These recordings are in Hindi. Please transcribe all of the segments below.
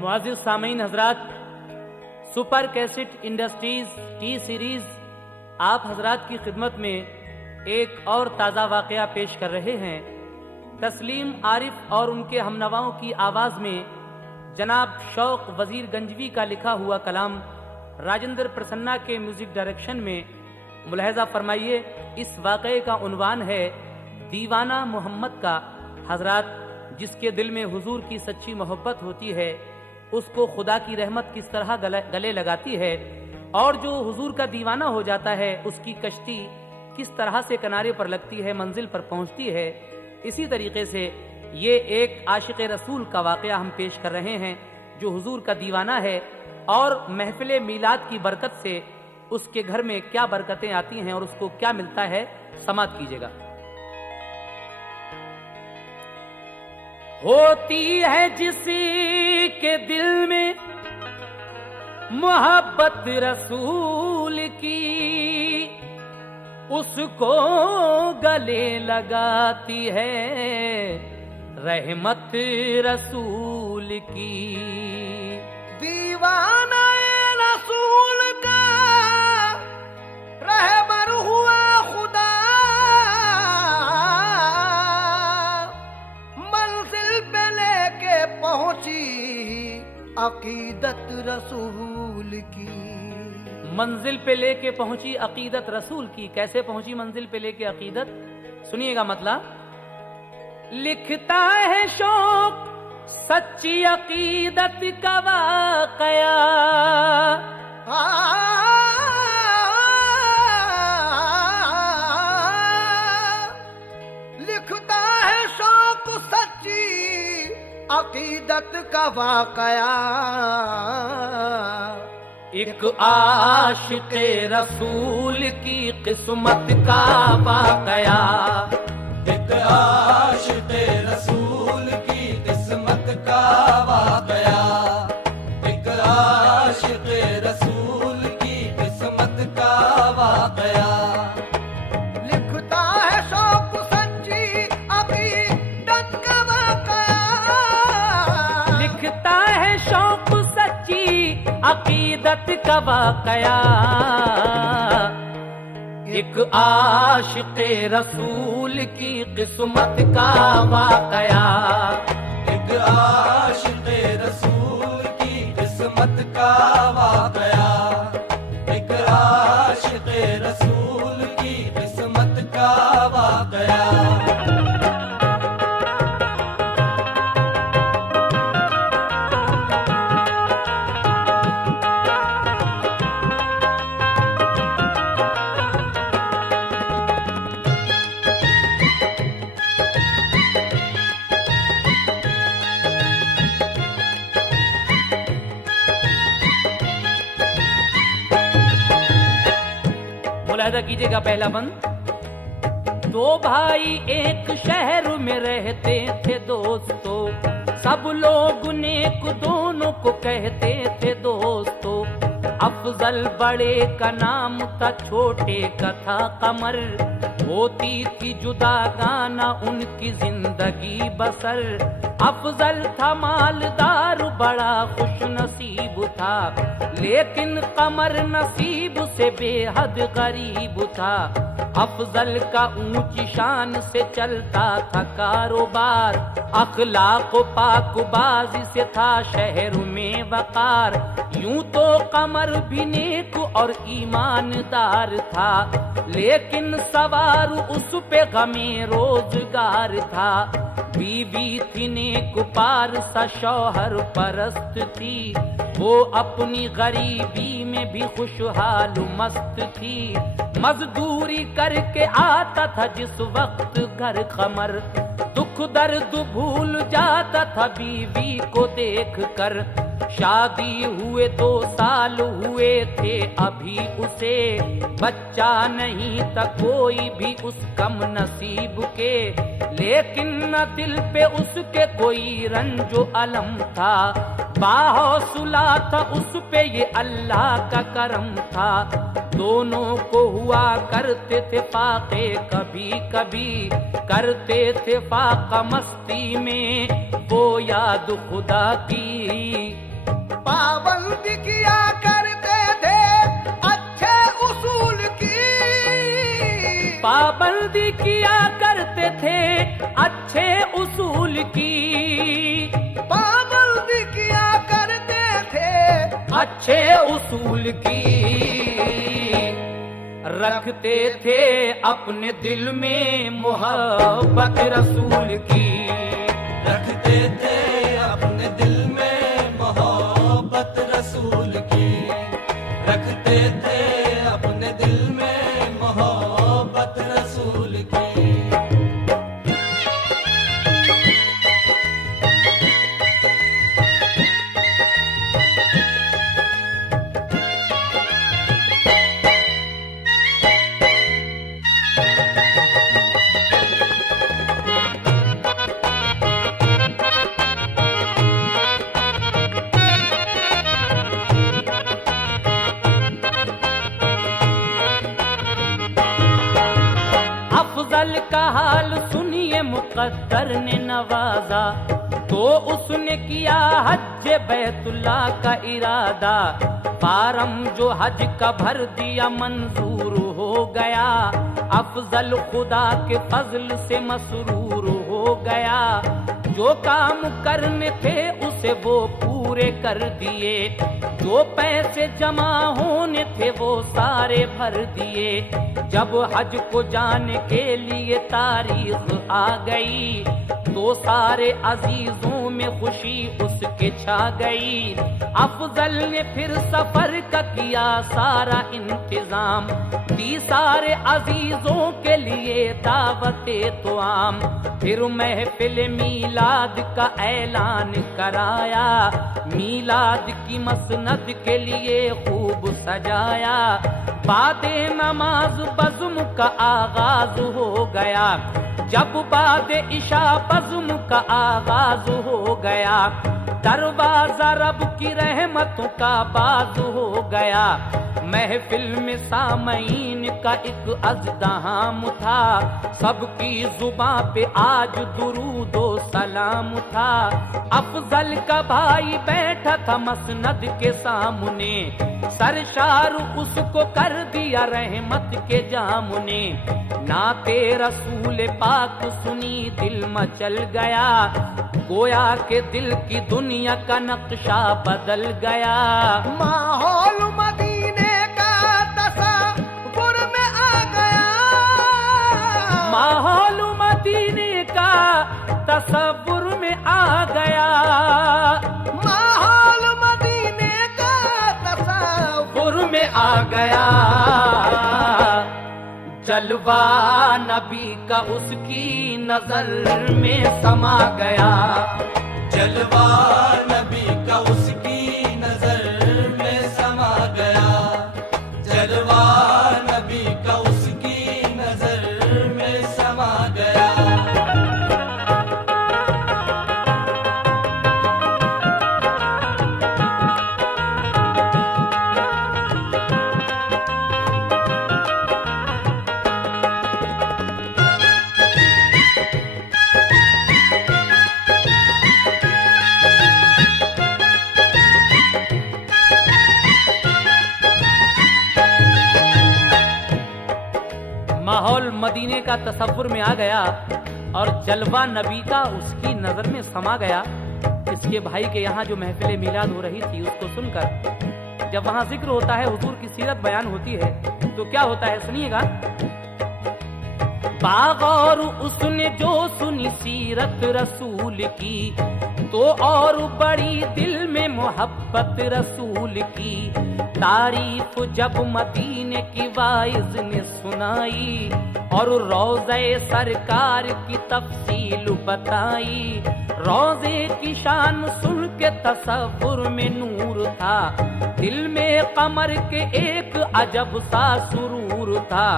मुआज़िज़ सामीन हजरात, super cassette industries T series आप हजरात की खिदमत में एक और ताज़ा वाक़या पेश कर रहे हैं। तस्लीम आरिफ और उनके हमनवाओं की आवाज़ में जनाब शौक वजीर गंजवी का लिखा हुआ कलाम राजेंद्र प्रसन्ना के म्यूजिक डायरेक्शन में मुलाहजा फरमाइए। इस वाक़े का उन्वान है दीवाना मोहम्मद का। हजरात, जिसके दिल में हुजूर की सच्ची मोहब्बत होती है उसको खुदा की रहमत किस तरह गले लगाती है, और जो हुजूर का दीवाना हो जाता है उसकी कश्ती किस तरह से किनारे पर लगती है, मंजिल पर पहुंचती है। इसी तरीके से ये एक आशिक़ रसूल का वाक़या हम पेश कर रहे हैं जो हुजूर का दीवाना है, और महफिल मीलाद की बरकत से उसके घर में क्या बरकतें आती हैं और उसको क्या मिलता है, समात कीजिएगा। होती है जिसी के दिल में मोहब्बत रसूल की, उसको गले लगाती है रहमत रसूल की। दीवाना रसूल का रहबर हुआ खुदा, मंजिल पे लेके पहुंची अकीदत रसूल की। मंजिल पे लेके पहुंची अकीदत रसूल की। कैसे पहुंची मंजिल पे लेके अकीदत, सुनिएगा मतलब। लिखता है शौक सच्ची अकीदत का वाक़या, लिखता है शौक सच्ची अकीदत का वाक़या। एक आशिक़े रसूल की किस्मत का वाक़या, एक आशिक़े रसूल की किस्मत का वाक़या, एक आशिक़े रसूल की किस्मत का वाक़या। लिखता है शौक सच्ची अकीदत का वाक़या, लिखता है शौक सच्ची अकीदत का वाक़या। एक आशिक़े रसूल की किस्मत का वाक़या, एक आशिक़े रसूल की किस्मत का वाक़या, एक आशिक़े रसूल की किस्मत का वाक़या। मुलाहिज़ा कीजिएगा पहला बंद। दो भाई एक शहर में रहते थे दोस्तों, सब लोग नेक दोनों को कहते थे दोस्तों। अफजल बड़े का नाम था, छोटे का था कमर, होती थी जुदा गाना उनकी जिंदगी बसर। अफजल था मालदार, बड़ा खुश नसीब था, लेकिन कमर नसीब से बेहद गरीब था। अफजल का ऊंची शान से चलता था कारोबार, अखलाक पाकबाजी से था शहर में वकार। यूं तो कमर भी नेक और ईमानदार था, लेकिन सवार उस पे गमे रोजगार था। बीवी थी नेक पार सा, शौहर परस्त थी, वो अपनी गरीबी में भी खुशहाल मस्त थी। मजदूरी करके आता था जिस वक्त घर कमर, दुख दर्द भूल जाता था बीवी को देख कर। शादी हुए 2 साल हुए थे अभी उसे, बच्चा नहीं था कोई भी उस कम नसीब के, लेकिन न दिल पे उसके कोई रंजो अलम था। बाहौसला था उस पे ये अल्लाह का करम था। दोनों को हुआ करते थे फाके, कभी कभी करते थे फाका मस्ती में, वो याद खुदा की पाबंदी किया करते थे अच्छे उसूल की, पाबंदी किया करते थे अच्छे उसूल की, पाबंदी किया करते थे अच्छे उसूल की। रखते थे अपने दिल में मोहब्बत रसूल की, रखते थे अपने दिल में मोहब्बत रसूल की, रखते थे अपने दिल में मोहब्बत रसूल की। अफजल का हाल सुनिए मुकद्दर ने नवाजा, तो उसने किया हज बैतुल्ला का इरादा। फारम जो हज का भर दिया मंजूर हो गया, अफजल खुदा के फजल से मसरूर हो गया। जो काम करने थे उसे वो पूरे कर दिए, जो पैसे जमा होने थे वो सारे भर दिए। जब हज को जाने के लिए तारीख आ गई, तो सारे अजीजों में खुशी उसके छा गई। अफजल ने फिर सफर का किया सारा इंतजाम, दी सारे अजीजों के लिए दावते तो आम। फिर महफिल मीलाद का ऐलान कराया, मीलाद की मसनद के लिए खूब सजाया। बादे नमाज बज़्म का आगाज हो गया, जब बाद इशा बज़्म का आगाज हो गया। दरवाजा रब की रहमतों का बाज हो गया। महफिल में सामईन का एक अज़्दहाम था, सबकी जुबां पे आज दुरूदो सलाम था। अफजल का भाई बैठा था मसनद के सामने, सरशार उसको कर दिया रहमत के जामुने। नाते रसूल पाक सुनी दिल मचल गया, गोया के दिल की दुनिया का नक्शा बदल गया। माहौल मदीने का तसव्वुर में आ गया, माहौल मदीने का तसव्वुर में आ गया। माहौल मदीने का तसव्वुर में आ गया। जलवा नबी का उसकी नजर में समा गया, जलवा नबी का उसकी नजर में समा गया, जलवा नबी का उसकी नजर में समा गया। माहौल मदीने का तसव्वुर में आ गया और जलवा नबी का उसकी नजर में समा गया। इसके भाई के यहाँ जो महफिल मिलाद हो रही थी उसको सुनकर, जब वहां जिक्र होता है हुजूर की सीरत बयान होती है, तो क्या होता है सुनिएगा। बागौर उसने जो सुनी सीरत रसूल की, तो और बड़ी दिल में मोहब्बत रसूल की। तारीफ जब मदीने की वाइज ने सुनाई, और रोज़े सरकार की तफसील बताई। रोज़े की शान सुन के तसव्वुर में नूर था, दिल में कमर के एक अजब सा सुरूर था।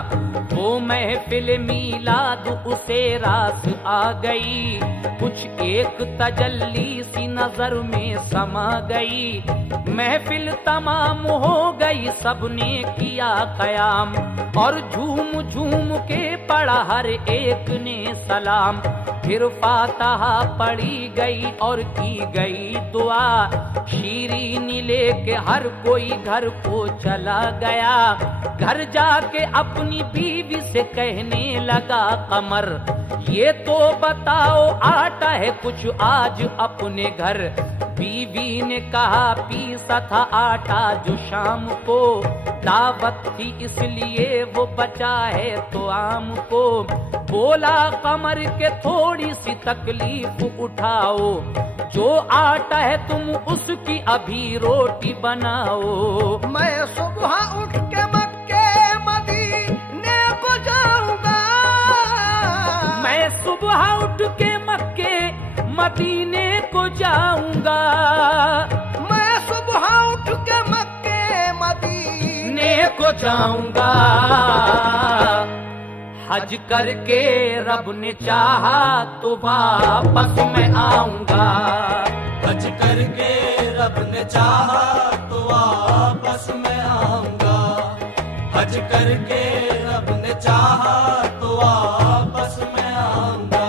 वो महफिल मीलाद उसे रास आ गई, कुछ एक तजल्ली सी नजर में समा गई। महफिल तमाम हो गई, सबने किया कयाम, और झूम झूम के पढ़ा हर एक ने सलाम। फिर फातहा पढ़ी गई और की गई दुआ। शीरीनी लेके हर कोई घर को चला गया। घर जाके अपनी बीवी से कहने लगा कमर, ये तो बताओ आटा है कुछ आज अपने घर। बीवी ने कहा पीसा था आटा जो शाम को, दावत थी इसलिए वो बचा है तो आम को। बोला कमर के थोड़ी सी तकलीफ उठाओ, जो आटा है तुम उसकी अभी रोटी बनाओ। मैं सुबह उठ के मक्के मदीने को जाऊंगा। मैं सुबह उठ के मक्के मदीने को जाऊंगा। मैं सुबह उठ के मक्के मदीने को जाऊंगा। हज करके रब ने चाहा तो वापस मैं आऊंगा। हज करके रब ने चाहा तो वापस मैं आऊंगा। हज करके रब ने चाहा तो वापस मैं आऊंगा।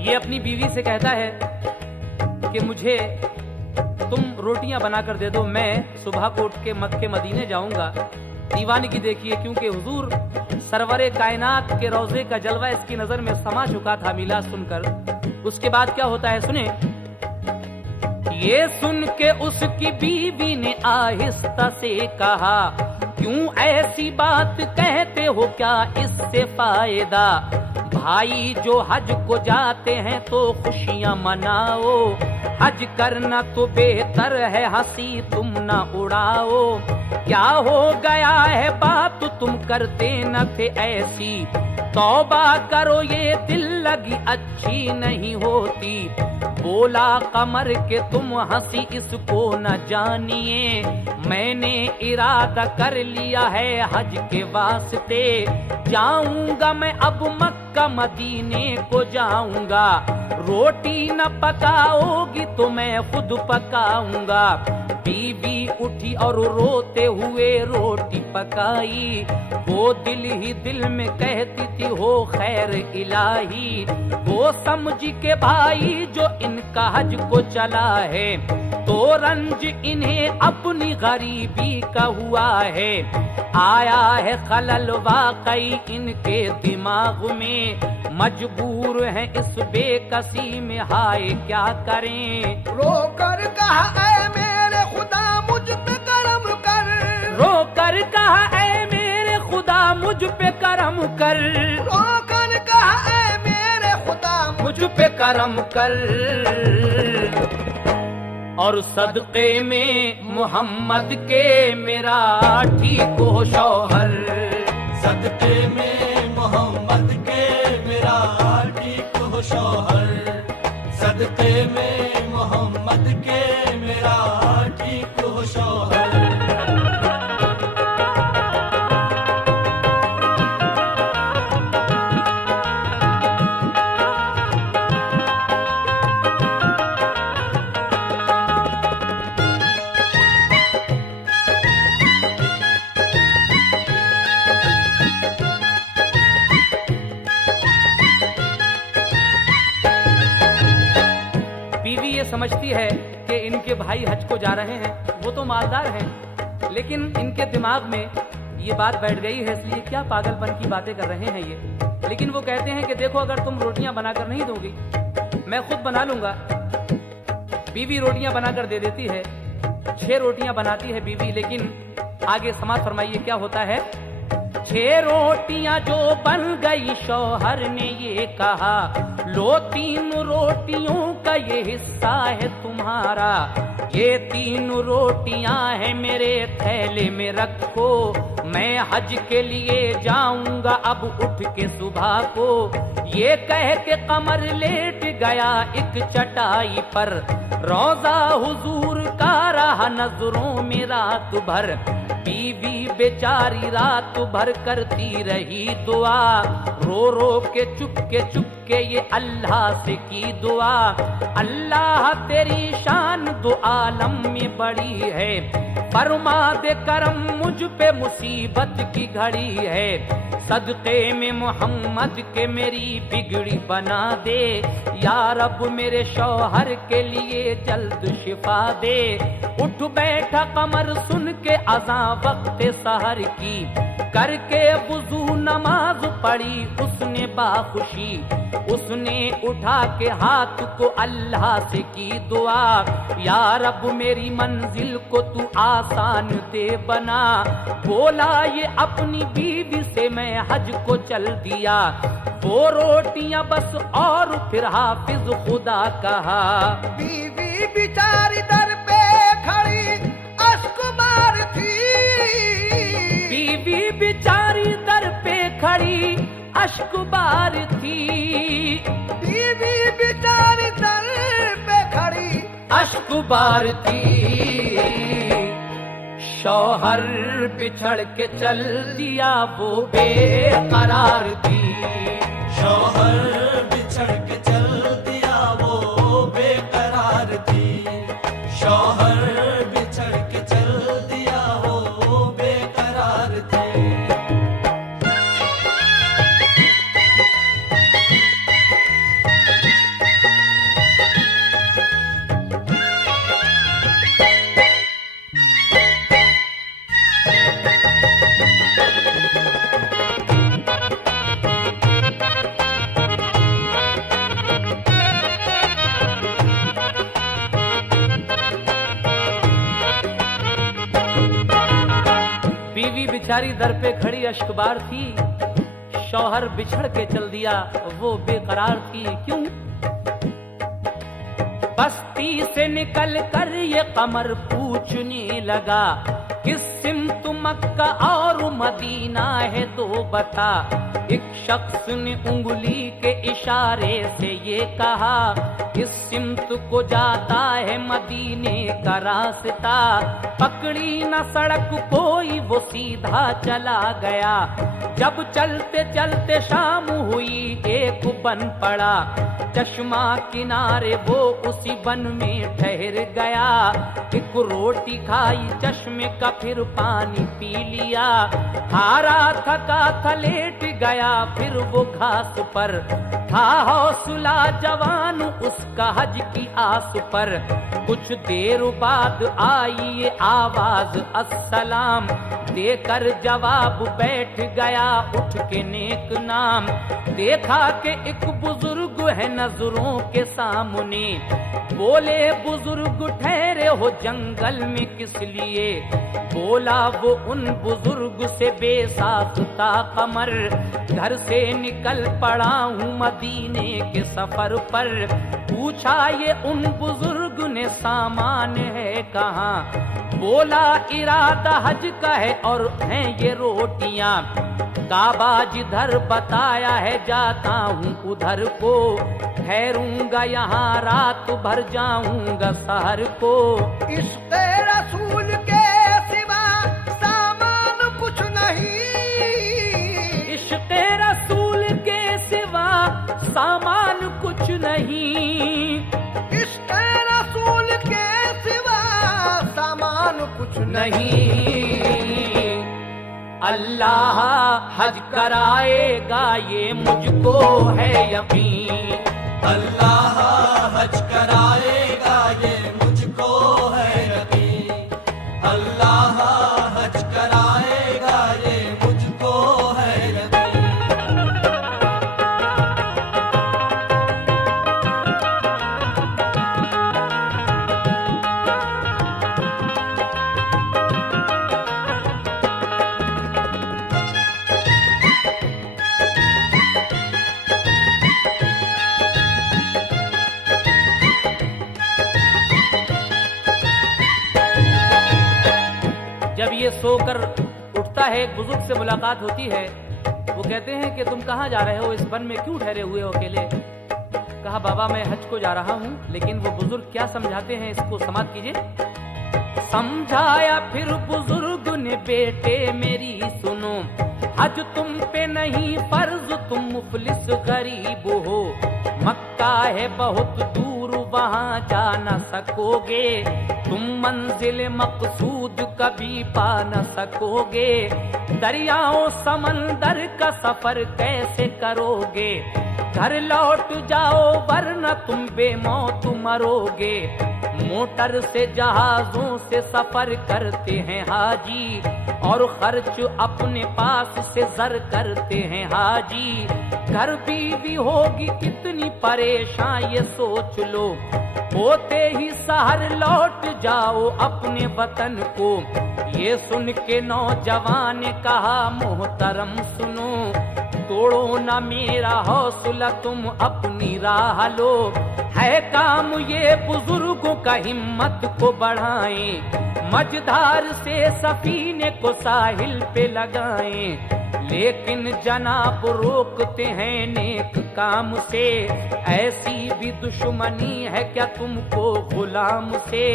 ये अपनी बीवी से कहता है कि मुझे तुम रोटियां बनाकर दे दो, मैं सुबह को उठ के मक्के मदीने जाऊंगा। दीवानगी देखिए, क्योंकि हुजूर सरवरे कायनात के रोजे का जलवा इसकी नजर में समा चुका था मिलाद सुनकर। उसके बाद क्या होता है सुने। ये सुन के उसकी बीवी ने आहिस्ता से कहा, क्यों ऐसी बात कहते हो, क्या इससे फायदा। भाई जो हज को जाते हैं तो खुशियां मनाओ, हज करना तो बेहतर है, हंसी तुम ना उड़ाओ। क्या हो गया है बात तुम करते न थे ऐसी, तौबा करो ये दिल लगी अच्छी नहीं होती। बोला कमर के तुम हंसी इसको न जानिए, मैंने इरादा कर लिया है हज के वास्ते। जाऊंगा मैं अब मक्का मदीने को जाऊंगा, रोटी न पकाओगी तो मैं खुद पकाऊंगा। बीवी उठी और रोते हुए रोटी पकाई, वो दिल ही दिल में कहती थी हो खैर इलाही। वो समझी के भाई जो इनका हज को चला है, तो रंज इन्हें अपनी गरीबी का हुआ है। आया है खलल वाकई इनके दिमाग में, मजबूर हैं इस बेकसी में, हाय क्या करें। रोकर कहा ऐ मेरे खुदा मुझ पे करम कर। रोकर कहा ऐ मेरे खुदा मुझ पे करम कर। रोकर कहा ऐ मेरे खुदा मुझ पे करम कर। और सदक़े में मोहम्मद के मेरा ठीक हो शौहर। सदक़े में मोहम्मद के मेरा ठीक हो शौहर। सदक़े में मोहम्मद के मेरा ठीक हो शौहर। समझती है कि इनके भाई हज को जा रहे हैं, वो तो मालदार हैं, लेकिन इनके दिमाग में ये बात बैठ गई है, इसलिए क्या पागलपन की बातें कर रहे हैं ये। लेकिन वो कहते हैं कि देखो अगर तुम रोटियां बनाकर नहीं दोगी मैं खुद बना लूंगा। बीवी रोटियां बनाकर दे देती है, 6 रोटियां बनाती है बीवी। लेकिन आगे समाज फरमाइए क्या होता है। 6 रोटियां जो बन गई शौहर ने ये कहा, लो 3 रोटियों का ये हिस्सा है तुम्हारा। ये 3 रोटियां हैं मेरे थैले में रखो, मैं हज के लिए जाऊंगा अब उठ के सुबह को। ये कह के कमर लेट गया एक चटाई पर, रोजा हुजूर का रहा नजरों में रात भर। बीवी बेचारी रात भर करती रही दुआ, रो रो के चुपके ये अल्लाह से की दुआ। अल्लाह तेरी शान दो आलम में बड़ी है, फरमा दे करम मुझ पे मुसीबत की घड़ी है। सदक़े में मोहम्मद के मेरी बिगड़ी बना दे, या रब मेरे शौहर के लिए जल्द शिफा दे। उठ बैठा कमर सुन के अज़ां वक्त सहर की, करके वुज़ू नमाज पढ़ी उसने बाखुशी। उसने उठा के हाथ को अल्लाह से की दुआ, या रब मेरी मंजिल को तू आसान दे बना। बोला ये अपनी बीवी से मैं हज को चल दिया, वो रोटियां बस और फिर हाफिज खुदा कहा। बीवी बिचारी दर पे खड़ी अश्क मारती, बीवी बिचारी दर पे खड़ी अश्क बार थी। बीवी बिचारी दर पे खड़ी अश्क बार थी। शौहर बिछड़ के चल दिया वो बेकरार थी। शौहर बिछड़ के चल दिया वो बेकरार थी। शौहर बिछड़ के चल दिया वो बेकरार थी। बीवी बिचारी दर पे खड़ी अश्कबार थी, शौहर बिछड़ के चल दिया वो बेकरार थी। क्यों? बस्ती से निकल कर ये कमर पूछने लगा, किस सिमत मक्का और मदीना है तो बता। एक शख्स ने उंगली के इशारे से ये कहा, इस सिमत को जाता है मदीने का रास्ता। पकड़ी न सड़क कोई वो सीधा चला गया, जब चलते चलते शाम हुई एक बन पड़ा। चश्मा किनारे वो उसी बन में ठहर गया, एक रोटी खाई चश्मे का फिर पानी पी लिया। हारा थका था लेट गया फिर वो घास पर, था हौसला जवान उसका हज की आस पर। कुछ देर बाद आई ये आवाज अस्सलाम, देकर जवाब बैठ गया उठ के नेक नाम। देखा कि एक बुजुर्ग है नजरों के सामने, बोले बुजुर्ग ठहरे हो जंगल में किस लिए। बोला वो उन बुजुर्ग से बेसाख्ता कमर, घर से निकल पड़ा हूँ मदीने के सफर पर। पूछा ये उन बुजुर्ग ने सामान है कहाँ, बोला इरादा हज का है और हैं ये रोटियां। काबा जिधर बताया है जाता हूँ उधर को, ठहरूंगा यहाँ रात भर जाऊंगा शहर को। इश्क़ रसूल के सिवा सामान कुछ नहीं, इश्क़ रसूल के सिवा सामान कुछ नहीं। इश्क़ रसूल के सिवा सामान कुछ नहीं अल्लाह हज कराएगा ये मुझको है यकीन। अल्लाह हज कराएगा ये मुझको है यकीन। अल्लाह हज कराएगा ये मुझको है यकीन। जब ये सोकर उठता है एक बुजुर्ग से मुलाकात होती है, वो कहते हैं कि तुम कहाँ जा रहे हो, इस वन में क्यों ठहरे हुए हो अकेले? कहा बाबा मैं हज को जा रहा हूँ। लेकिन वो बुजुर्ग क्या समझाते हैं, इसको समाप्त कीजिए। समझाया फिर बुजुर्ग ने, बेटे मेरी सुनो, हज तुम पे नहीं फर्ज, तुम मुफलिस गरीब हो। मक्का है बहुत दूर, वहां जा न सकोगे, तुम मंजिल मकसूद कभी पा न सकोगे। दरियाओं समंदर का सफर कैसे करोगे, घर लौट जाओ वरना तुम बेमौत मरोगे। मोटर से जहाजों से सफर करते हैं हाजी, और खर्च अपने पास से जर करते हैं हाजी। घर बीवी होगी कितनी परेशान ये सोच लो, होते ही शहर लौट जाओ अपने वतन को। ये सुन के नौजवान ने कहा मोहतरम सुनो, तोड़ो ना मेरा हौसला तुम अपनी राह लो। है काम ये बुजुर्गों का, हिम्मत को बढ़ाएं, मझधार से सफीने को साहिल पे लगाएं। लेकिन जनाब रोकते हैं नेक काम से, ऐसी भी दुश्मनी है क्या तुमको गुलाम से।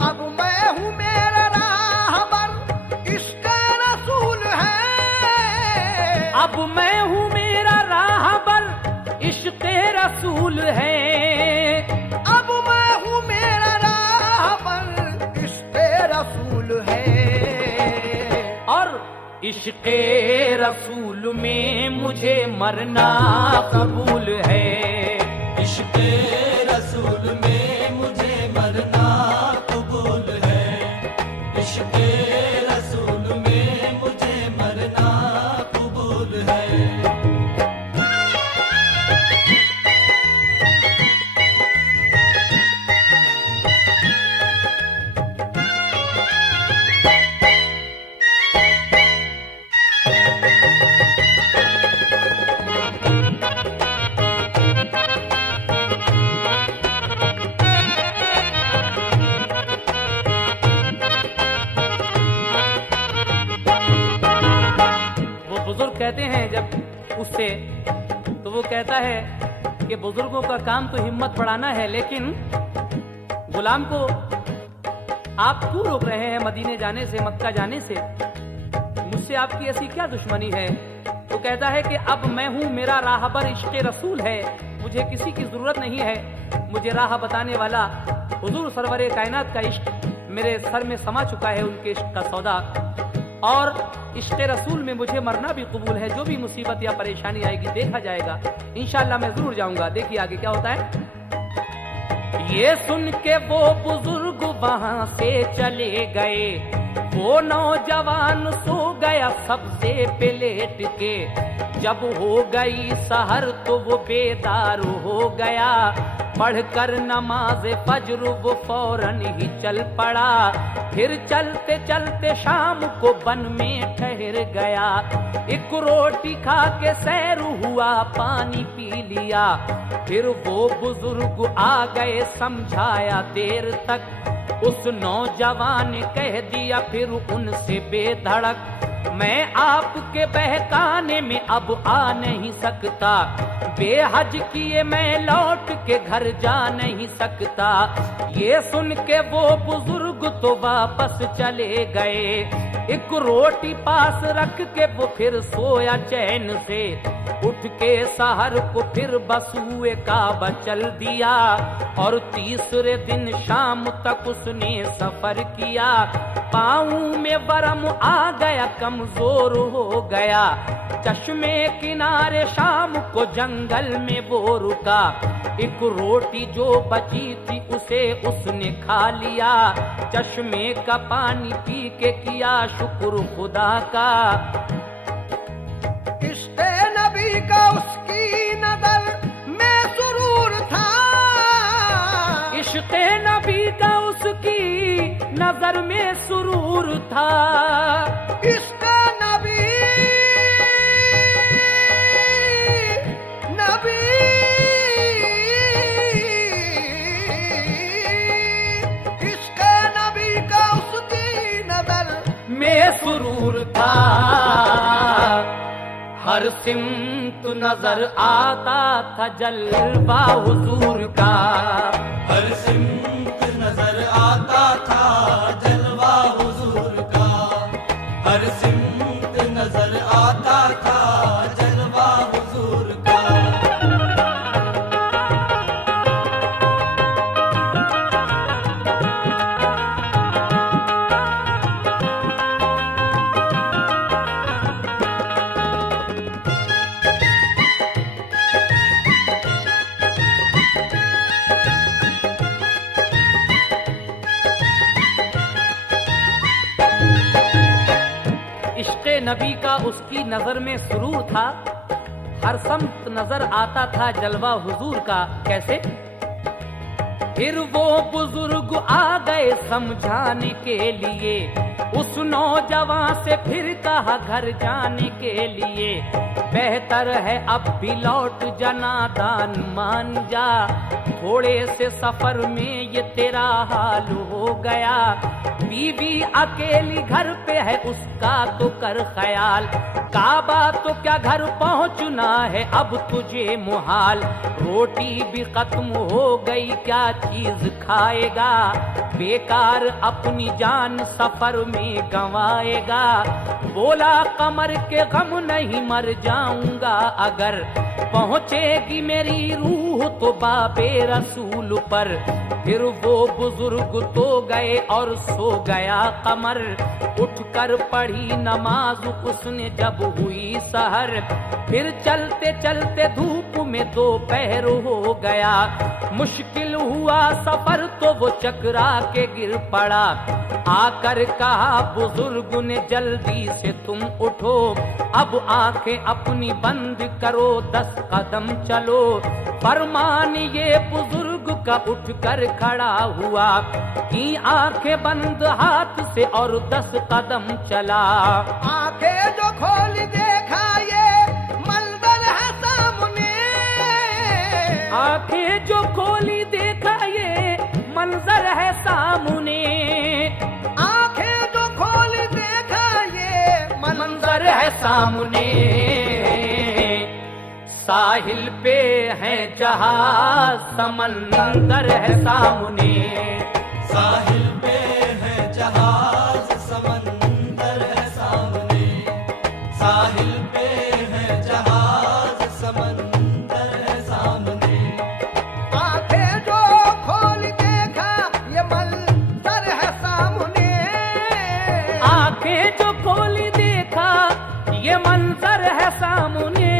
अब मैं हूँ मेरा राहबर इश्क़ रसूल है, अब मैं हूँ मेरा राहबर इश्क़ रसूल है। अब मैं हूँ मेरा राहबर इश्क़ रसूल है। और इश्क़े रसूल में मुझे मरना कबूल है, इश्क़े रसूल में मुझे मरना कबूल है, इश्क़े रसूल में मुझे मरना कबूल है। कहते हैं जब उससे, तो वो कहता है कि बुजुर्गों का काम तो हिम्मत बढ़ाना है, लेकिन गुलाम को आप क्यों रोक रहे हैं मदीने जाने से, मक्का जाने से? मुझसे आपकी ऐसी क्या दुश्मनी है? तो कहता है कि अब मैं हूँ मेरा राहबर इश्क़ रसूल है, मुझे किसी की जरूरत नहीं है। मुझे राह बताने वाला हुजूर सरवरे कायनात का इश्क मेरे सर में समा चुका है, उनके इश्क का सौदा। और इश्क़ रसूल में मुझे मरना भी कबूल है, जो भी मुसीबत या परेशानी आएगी देखा जाएगा, इंशाअल्लाह मैं जरूर जाऊंगा। देखिए आगे क्या होता है। ये सुन के वो बुजुर्ग वहां से चले गए, वो नौजवान सो गया सब्ज़े पे लेट के। जब हो गई सहर तो वो बेदार हो गया, पढ़कर नमाज फज्र वो फौरन ही चल पड़ा। फिर चलते चलते शाम को वन में ठहर गया, एक रोटी खा के सैर हुआ, पानी पी लिया। फिर वो बुजुर्ग आ गए, समझाया देर तक, उस नौजवान ने कह दिया फिर उनसे बेधड़क, मैं आपके बहकाने में अब आ नहीं सकता, बेहज किए मैं लौट के घर जा नहीं सकता। ये सुन के वो बुजुर्ग तो वापस चले गए, एक रोटी पास रख के वो फिर सोया चैन से। उठ के सहर को फिर बसूए काबा चल दिया, और तीसरे दिन शाम तक उसने सफर किया। पाँव में वरम आ गया, कमजोर हो गया, चश्मे किनारे शाम को जंगल में वो रुका। एक रोटी जो बची थी उसे उसने खा लिया, चश्मे का पानी पी के किया शुक्र खुदा का। इश्क़े नबी का उसकी नजर में सुरूर था, इश्क़े नबी का उसकी नजर में सुरूर था। इश्क़े नबी नबी इश्क़े नबी का उसकी नजर में सुरूर था। हर सिमत नजर आता था जलवा हुजूर का, हर सिमत नजर आता था जलवा हुजूर का, हर सिमत नजर आता था जलवा हुजूर का। इश्क़े नबी का उसकी नजर में सुरूर था, हर समत नजर आता था जलवा हुजूर का। कैसे? फिर वो बुजुर्ग आ गए समझाने के लिए, उस नौजवान से फिर कहा घर जाने के लिए, बेहतर है अब भी लौट जा नादान मान जा, थोड़े से सफर में ये तेरा हाल हो गया, बीवी अकेली घर पे है उसका तो कर ख्याल, काबा तो क्या घर पहुंचना है अब तुझे मुहाल, रोटी भी खत्म हो गई क्या चीज खाएगा, बेकार अपनी जान सफर में गंवाएगा, बोला कमर के गम नहीं मर जाऊंगा अगर, पहुंचेगी मेरी रूह तो बाबे रसूल पर। फिर वो बुजुर्ग तो गए और सो गया कमर, उठकर पढ़ी नमाज उसने जब हुई सहर, फिर चलते चलते धूप में दोपहर हो गया, मुश्किल हुआ सफर तो वो चकरा के गिर पड़ा, आकर कहा बुजुर्ग ने जल्दी से तुम उठो, अब आंखें अपनी बंद करो 10 कदम चलो, फरमान ये बुजुर्ग का उठकर खड़ा हुआ, की आंखें बंद हाथ से और 10 कदम चला। आंखें जो खोली देखा ये मंजर है सामने, आंखें जो खोली देखा ये मंजर है सामने, आंखें जो खोली देखा ये मंजर है सामने, साहिल पे है जहाज समंदर है सामने, साहिल पे है जहाज समंदर है सामने, साहिल पे है जहाज समंदर है सामने, आंखें जो खोली देखा ये मंजर है सामने, आंखें जो खोली देखा ये मंजर है सामने,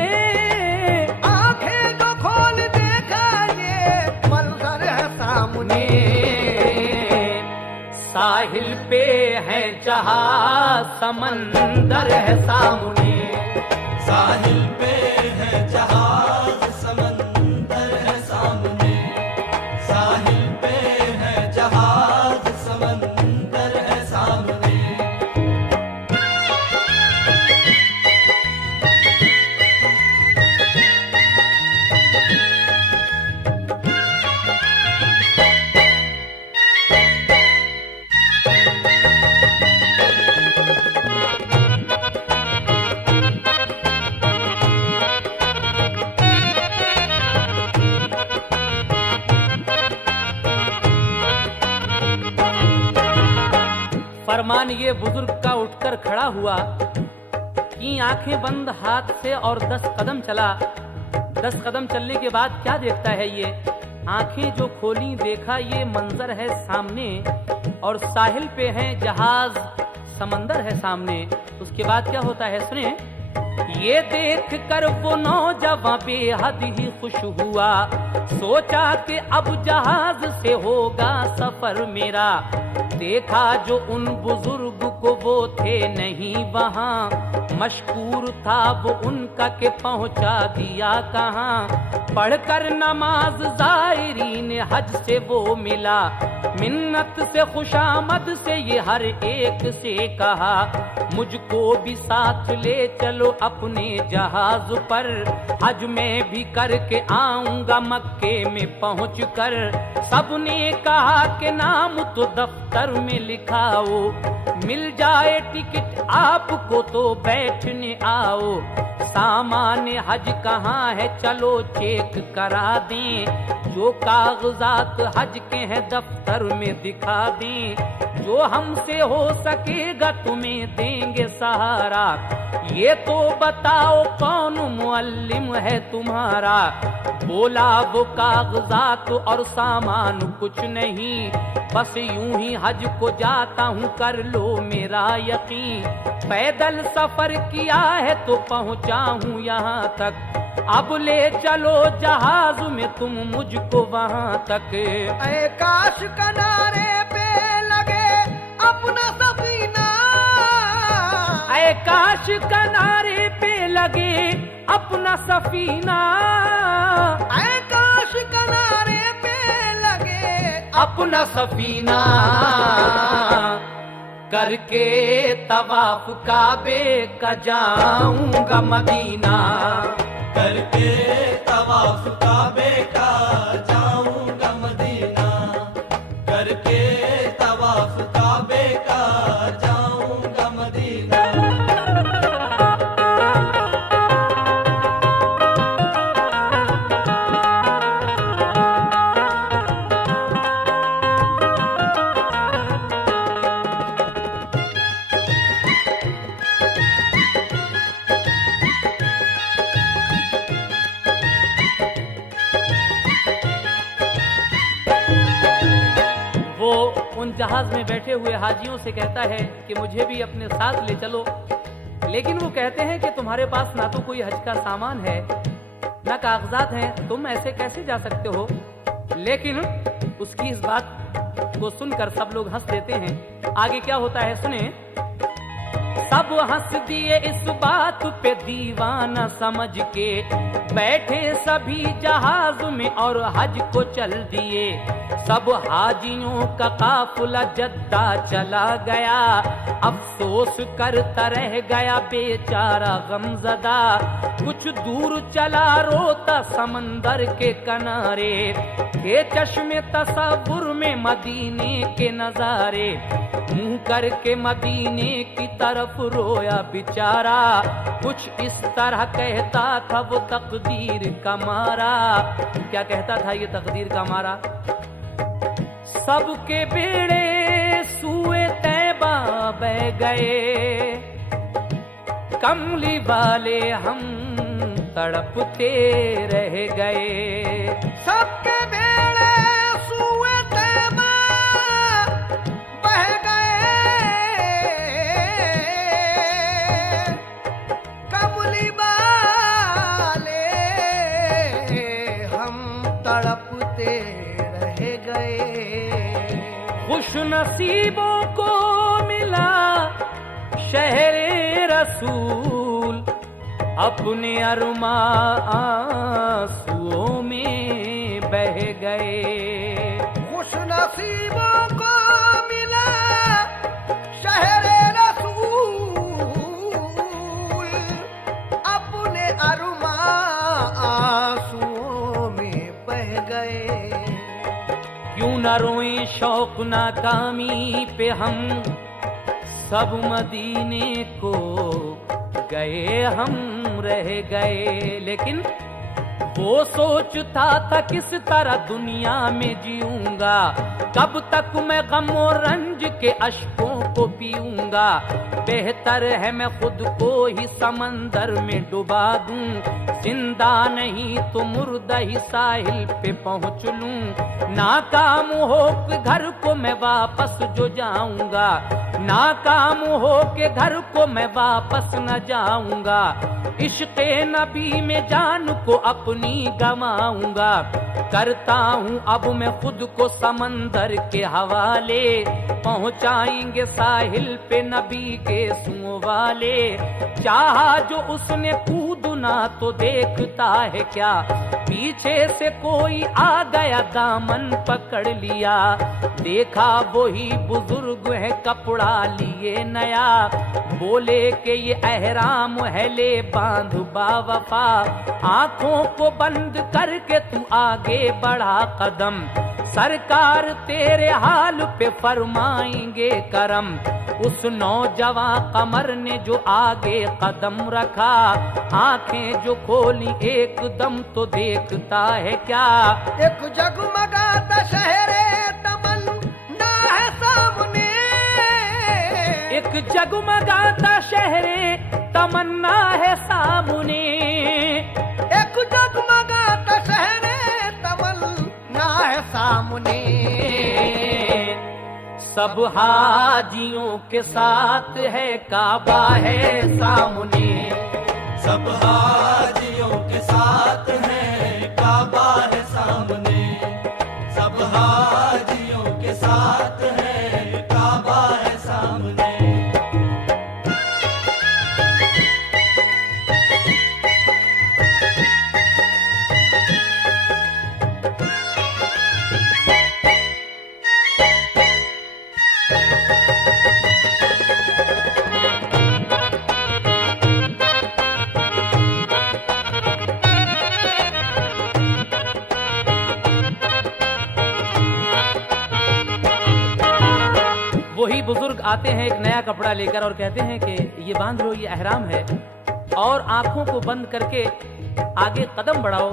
आंखें जो खोली देखा ये मंजर है सामने, साहिल पे है जहाज समंदर है सामने, साहिल पे है जहाज समंदर है सामने, साहिल पे है जहाज समंदर है सामने। फरमान ये बुजुर्ग का उठकर खड़ा हुआ, की आंखें बंद हाथ से और 10 कदम चला। 10 कदम चलने के बाद क्या देखता है ये? आंखें जो खोली देखा ये मंजर है सामने, और साहिल पे है जहाज समंदर है सामने। उसके बाद क्या होता है सुने। ये देख कर वो नौजवान बेहद ही खुश हुआ, सोचा कि अब जहाज से होगा सफर मेरा। देखा जो उन बुजुर्ग को वो थे नहीं वहाँ, मशकूर था वो उनका के पहुँचा दिया कहाँ। पढ़कर नमाज ज़ायरीन हज से वो मिला, मिन्नत से खुशामद से ये हर एक से कहा, मुझको भी साथ ले चलो अपने जहाज पर, हज में भी करके आऊंगा मक्के में पहुँच कर। सबने कहा कि नाम तो दफ्तर में लिखाओ, मिल मिल जाए टिकट आपको तो बैठने आओ। सामान्य हज कहाँ है चलो चेक करा दें। जो कागजात हज के हैं दफ्तर में दिखा दें। जो हमसे हो सकेगा तुम्हें देंगे सहारा। ये तो बताओ कौन मुअल्लिम है तुम्हारा। बोला वो कागजात और सामान कुछ नहीं, बस यूं ही हज को जाता हूँ कर लो मेरा यकीन। पैदल सफर किया है तो पहुँचा हूँ यहाँ तक, अब ले चलो जहाज में तुम मुझको वहाँ तक। ऐ काश किनारे पे लगे अपना सफीना। ऐ काश किनारे पे लगे अपना सफीना। ऐ काश किनारे पे लगे अपना सफीना। करके तवाफ काबे का जाऊंगा मदीना। करके तवाफ काबे का जाऊंगा मदीना। करके तवाफ काबे का जाऊंगा मदीना। जहाज में बैठे हुए हाजियों से कहता है कि मुझे भी अपने साथ ले चलो, लेकिन वो कहते हैं कि तुम्हारे पास ना तो कोई हज का सामान है ना कागजात हैं, तुम ऐसे कैसे जा सकते हो। लेकिन उसकी इस बात को सुनकर सब लोग हंस देते हैं। आगे क्या होता है सुने। सब हंस दिए इस बात पे दीवाना समझ के, बैठे सभी जहाज में और हज को चल दिए। सब हाजियों का काफिला जद्दा चला गया, अफसोस करता रह गया बेचारा गमज़दा। कुछ दूर चला रोता समंदर के किनारे, के चश्मे तसव्वुर में मदीने के नजारे। मुंह करके मदीने की तरफ रोया बेचारा, कुछ इस तरह कहता था वो तकदीर का मारा। क्या कहता था ये तकदीर का मारा। सबके बेड़े सूए तैबा बह गए, कमली वाले हम तड़पते रह गए। सबके बेड़े सूए तैबा बह गए, कमली वाले हम तड़पते रह गए। खुश नसीबों को मिला शहरे रसूल, अपने अरमा आंसुओं में बह गए। खुश नसीबों को मिला शहरे रसूल, अपने अरमा आंसुओं में बह गए। क्यों न रोए शौक नाकामी पे हम, सब मदीने को गए हम रह गए। लेकिन वो सोचता था किस तरह दुनिया में जीऊंगा, कब तक मैं गम और रंज के अश्कों को पीऊंगा। बेहतर है मैं खुद को ही समंदर में डुबा दूं, जिंदा नहीं तो मुर्दा ही साहिल पे पहुंच लूं। नाकाम हो के घर को मैं वापस जो जाऊंगा, नाकाम हो के घर को मैं वापस न जाऊंगा। इश्क़े नबी में जान को अपनी गवाऊंगा, करता हूँ अब मैं खुद को समंदर के हवाले। पहुँचाएंगे साहिल पे नबी के सूं वाले। चाहा जो उसने कूदना तो देखता है क्या, पीछे से कोई आ गया दामन पकड़ लिया। देखा वही बुजुर्ग है कपड़ा लिए नया, बोले कि ये एहराम है ले बांध बावफा। आंखों को बंद करके तू आगे बढ़ा कदम, सरकार तेरे हाल पे फरमाएंगे करम। उस नौजवान कमर ने जो आगे कदम रखा, आंखें जो खोली एकदम तो देखता है क्या। एक जगमगाता शहर तमन्ना है सामने, एक जगमगाता शहर तमन्ना है सामने। एक जगमगाता शहर तमन्ना है सामने। सब हाजियों के साथ है काबा है सामने। सब हाजियों के साथ है काबा है सामने। सब हाजियों के साथ है काबा है सामने। वही बुजुर्ग आते हैं एक नया कपड़ा लेकर और कहते हैं कि ये बांध लो, ये अहराम है, और आंखों को बंद करके आगे कदम बढ़ाओ,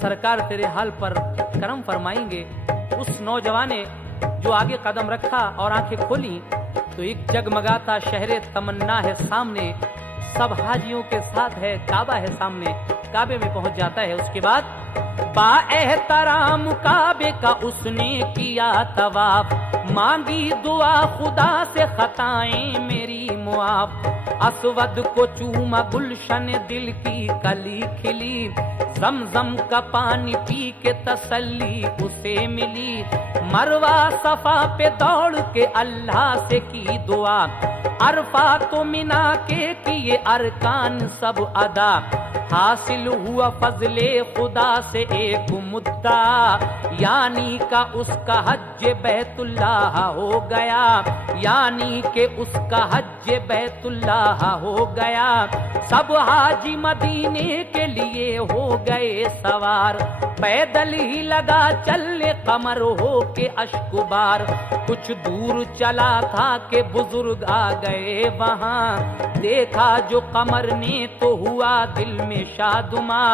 सरकार तेरे हाल पर करम फरमाएंगे। उस नौजवान ने जो आगे कदम रखा और आंखें खोली तो एक जगमगाता शहर तमन्ना है सामने। सब हाजियों के साथ है काबा है सामने। काबे में पहुंच जाता है। उसके बाद बाएहतराम काबे का उसने किया तवाफ, मांगी दुआ खुदा से खताएं मेरी मुआफ। असवद को चूमा गुलशन दिल की कली खिली, जमजम का पानी पी के तसल्ली उसे मिली। मरवा सफा पे दौड़ के अल्लाह से की दुआ, अरफा तो मिना के किए अरकान सब अदा। हासिल हुआ फजले खुदा से एक मुद्दा, यानी का उसका हज बैतुल्लाह हो गया। यानी के उसका हज बैतुल्लाह हो गया। सब हाजी मदीने के लिए हो गए सवार, पैदल ही लगा चलने कमर हो के अश्कुबार। कुछ दूर चला था कि बुजुर्ग आ गए वहां, देखा जो कमर ने तो हुआ दिल में शादुमा।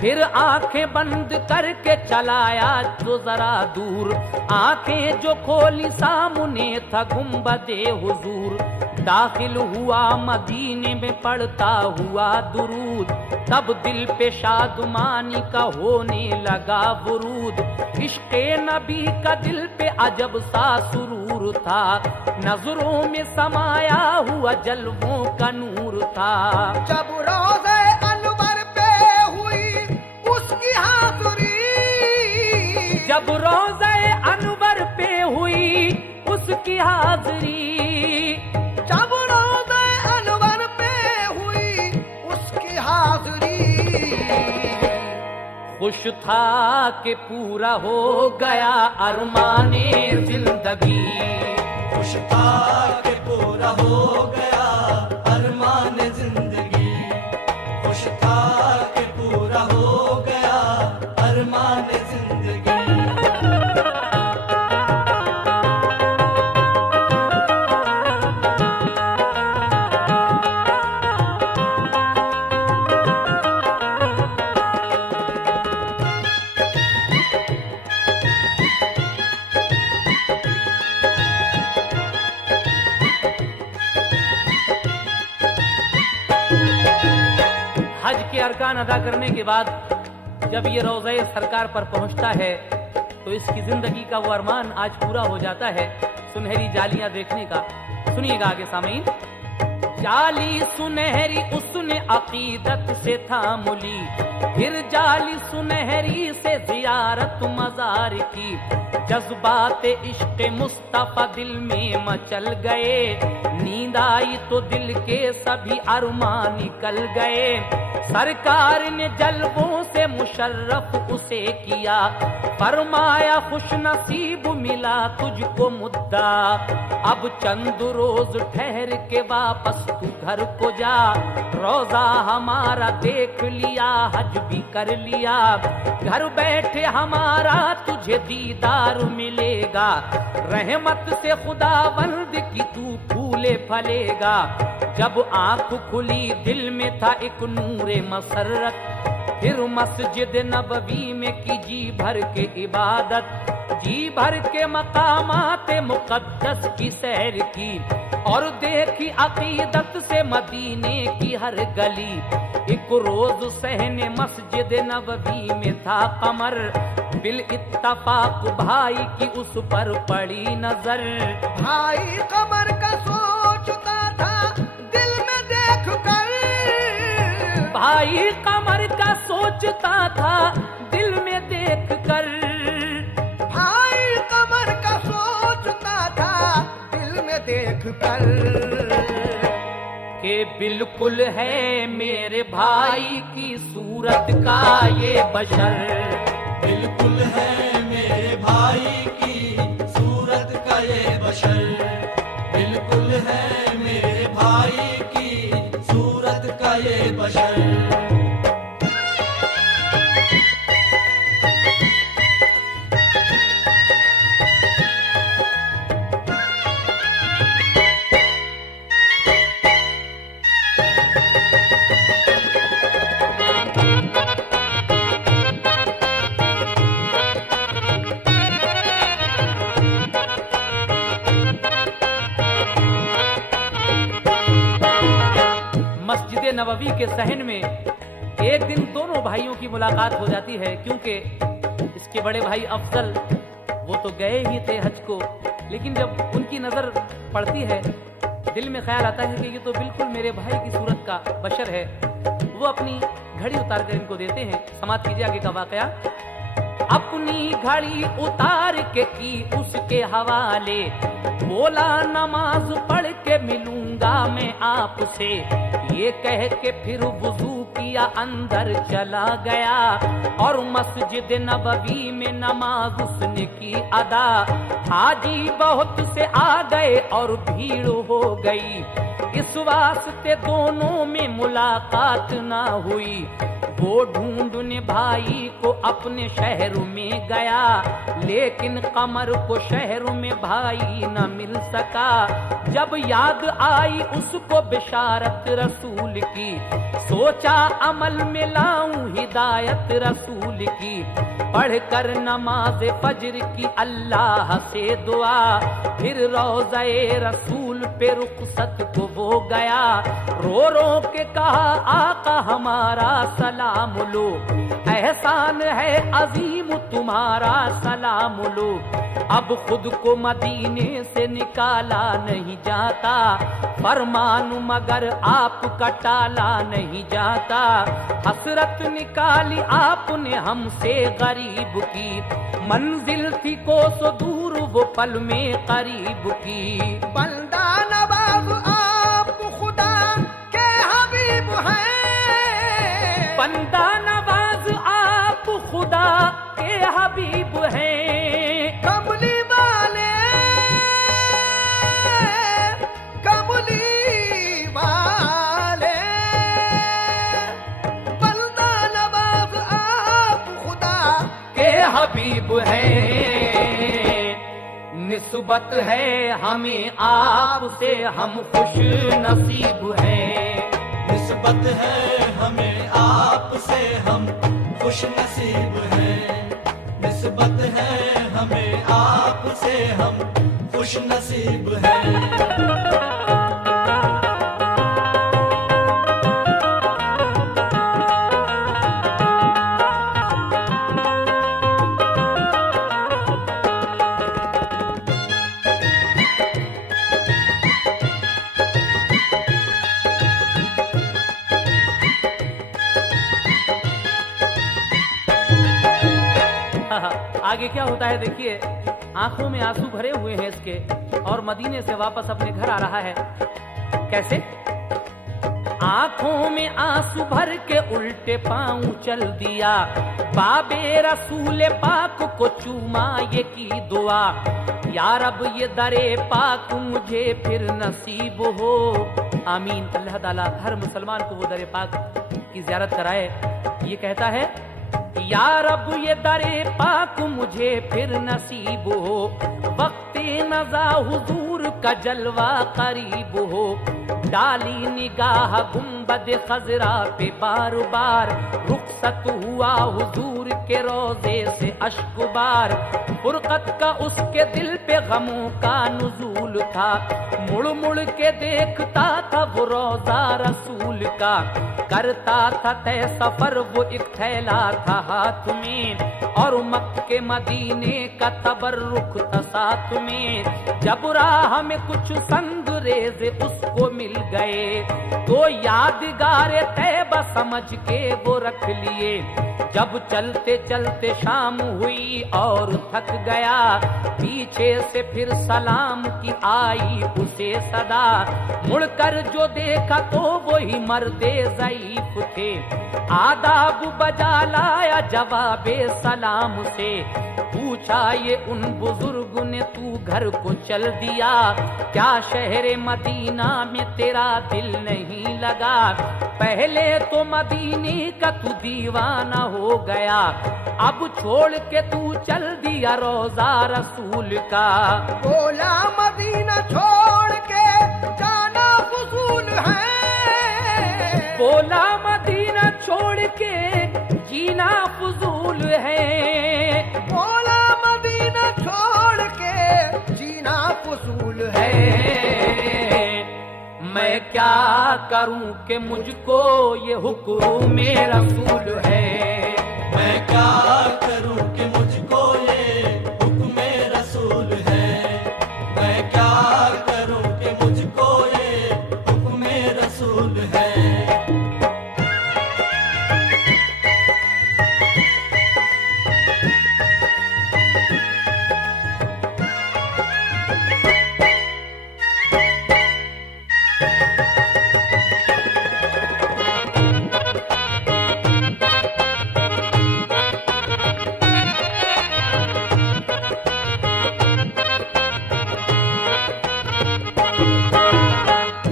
फिर आंखें बंद करके चलाया जो जरा दूर, आंखें जो खोली सामने था गुंबदे हुजूर। दाखिल हुआ मदीने में पढ़ता हुआ दुरूद, तब दिल पे शादुमानी का होने लगा वरूद। इश्क़े नबी का दिल पे अजब सा सुरूर था, नजरों में समाया हुआ जलवों का नूर था। जब रोज़े अनवर पे हुई उसकी हाज़िरी, जब रोज़े अनवर पे हुई उसकी हाज़िरी। जब रोज़े अनवर पे हुई उसकी हाज़िरी। खुश था कि पूरा हो गया अरमाने जिंदगी। खुश था कि पूरा हो गया अरमान जिंदगी। खुश था कि पूरा हो गया अरमान जिंदगी। हज के अरकान अदा करने के बाद जब ये रोज़े सरकार पर पहुंचता है तो इसकी जिंदगी का वो अरमान आज पूरा हो जाता है, सुनहरी जालियां देखने का। सुनिएगा आगे सामीन। जाली सुनहरी उसने अकीदत से थामुली, फिर जाली सुनहरी से जियारत मजार की। जज्बात इश्क मुस्तफा दिल में मचल गए, नींद आई तो दिल के सभी अरमान निकल गए। सरकार ने जलवों से मुशर्रफ उसे किया, फरमाया खुश नसीब मिला तुझको मुद्दा। अब चंद रोज ठहर के वापस तू घर को जा, रोजा हमारा देख लिया, हज भी कर लिया, घर बैठे हमारा तुझे दीदार मिलेगा, रहमत से खुदावंद की तू फूले फलेगा। जब आंख खुली दिल में था एक नूरे मसरत, फिर मस्जिद नबवी में की जी भर के इबादत, जी भर के मकामात मुकद्दस की सैर की, और देखी अकीदत से मदीने की हर गली। एक रोज सहने मस्जिद नबवी में था कमर, बिल इत्तफाक भाई की उस पर पड़ी नजर। भाई कमर का सोचता था दिल में देख कर, भाई कमर का सोचता था दिल में देख कर, भाई कमर का सोचता था दिल में देख कर, कि बिल्कुल है मेरे भाई की सूरत का ये बशर, बिल्कुल है मेरे भाई की सूरत का ये बशर, बिल्कुल है मेरे भाई की सूरत का ये बशर। मस्जिद नबवी के सहन में एक दिन दोनों भाइयों की मुलाकात हो जाती है, क्योंकि इसके बड़े भाई अफजल वो तो गए ही थे हज को, लेकिन जब उनकी नजर पड़ती है दिल में ख्याल आता है कि ये तो बिल्कुल मेरे भाई की सूरत का बशर है। वो अपनी घड़ी उतार कर इनको देते हैं। समाप्त कीजिए आगे का वाकया। अपनी घड़ी उतार के की उसके हवाले, बोला नमाज पढ़ के मिलूंगा मैं आपसे, ये कह के फिर वुजू किया अंदर चला गया, और मस्जिद नबवी में नमाज उसने की अदा। हाजी बहुत से आ गए और भीड़ हो गई, इस वास्ते दोनों में मुलाकात ना हुई। वो ढूंढने भाई को अपने शहर में गया, लेकिन कमर को शहर में भाई न मिल सका। जब याद आई उसको बिशारत रसूल की, सोचा अमल में लाऊं हिदायत रसूल की। पढ़कर नमाज फजर की अल्लाह से दुआ, फिर रोज़े रसूल पे रुखसत को वो गया। रो रो के कहा आका हमारा सलाम लो, एहसान है अजीम तुम्हारा सलाम लो। अब खुद को मदीने से निकाला नहीं जाता, फरमान मगर आपका टाला नहीं जाता। हसरत निकाली आपने हमसे गरीब की, मंजिल थी कोसों दूर वो पल में करीब की। बंदा नवाज आप खुदा के हबीब हैं, बंदा नवाज आप खुदा के हबीब हैं। कमली वाले कमली वाले, बंदा नवाज आप खुदा के हबीब हैं। निस्बत है हमें आपसे हम खुश नसीब हैं। निस्बत है हमें आपसे हम खुश नसीब हैं। निस्बत है हमें आपसे हम खुश नसीब हैं। आगे क्या होता है देखिए। आंखों में आंसू भरे हुए हैं इसके, और मदीने से वापस अपने घर आ रहा है। कैसे? आंखों में आंसू भर के उल्टे पांव चल दिया, बाबे रसूल पाक को चूमा ये की दुआ। यार अब ये दरे पाक मुझे फिर नसीब हो, आमीन। अल्लाह ताला हर मुसलमान को वो दर पाक की ज़ियारत कराए। ये कहता है, या रब ये दरे पाक मुझे फिर नसीब हो, वक्ते नज़ा हुजूर का जलवा करीब हो। डाली निगाह गुंबद खजरा पे बार बार, रुखसत हुआ हुजूर के रोजे से अश्कबार। फुरकत का उसके दिल पे गमों का नुजूल था, मुड़ मुड़ के देखता था वो रोजा रसूल का। करता था तय सफर वो एक थैला था हाथ में, और मक्के मदीने का तबर्रुख था साथ में। जब राह में कुछ संगरेज उसको मिल गए, तो यादगार तैबा समझ के वो रख लिए। जब चलते चलते शाम हुई और थक गया, पीछे से फिर सलाम की आई उसे सदा। मुड़कर जो देखा तो वही मर्दे ज़ईफ थे, आदाब बजा लाया जवाबे सलाम से। पूछा ये उन बुजुर्ग ने, तू घर को चल दिया, क्या शहर मदीना में तेरा दिल नहीं लगा? पहले तो मदीने का तू दीवाना हो गया, अब छोड़ के तू चल दिया रोजा रसूल का। बोला मदीना छोड़ के जाना फजूल है, बोला मदीना छोड़ के जीना फजूल है। बोला मदीना छोड़ के जीना फजूल है। मैं क्या करूं कि मुझको ये हुक्म रसूल है। मैं क्या करूं कि मुझको ये हुक्म रसूल है। मैं क्या करूं कि मुझको ये हुक्म रसूल है।